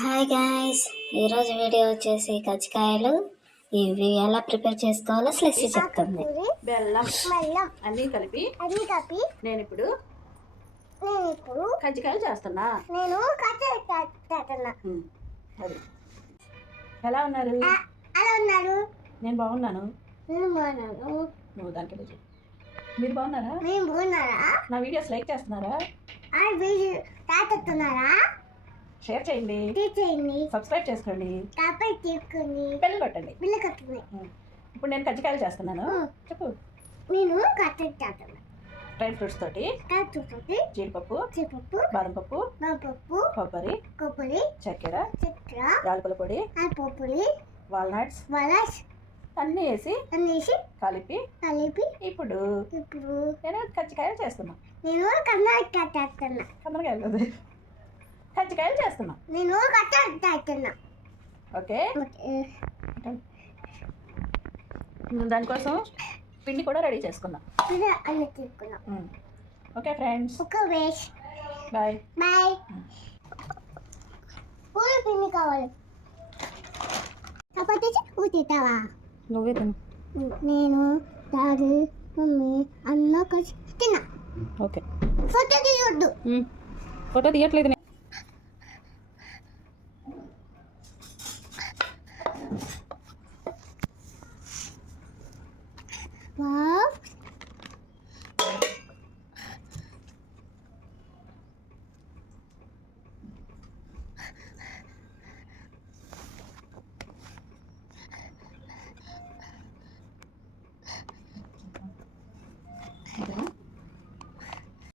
Hi guys, ఈరోజు video వచ్చేసి కజ్జికాయలు ఇవి ఎలా ప్రిపేర్ చేసుకోవాలో స్లెస్సీ చెప్తుంది. బెల్లం అన్నీ కలిపి నేను ఇప్పుడు కజ్జికాయలు చేస్తున్నా. అది ఎలా ఉన్నారు? నేను బాగున్నాను. నువ్వు దానికి వెళ్ళి మీరు బాగున్నారా? నా వీడియోస్ లైక్ చేస్తున్నారా? షేర్ చేయండి, సబ్స్క్రైబ్ చేసుకోండి, బెల్ కొట్టండి. ఇప్పుడు నేను కజ్జికాయలు చేస్తున్నాను. చెప్పు. నేను డ్రై ఫ్రూట్స్ తోటి జీడిపప్పు, బాదం పప్పు, కొబ్బరి, చక్కెర, యాలకుల పొడి, వాల్నట్స్ అన్నీ వేసి కలిపి ఇప్పుడు నేను కజ్జికాయలు చేస్తున్నా. కన్నరకాయలు కజ్జికాయలు చేస్తున్నా. ఓకే, దానికోసం పిండి కూడా రెడీ చేసుకుందాం. Okay friends, bye. పిండి కావాలి. చపాతీ తింటావా? నువ్వే తిను. నేను, డాడీ, మమ్మీ అన్న కలిసి తిన్నా. ఓకే, ఫోటో తీయొద్దు. ఫోటో తీయట్లేదు.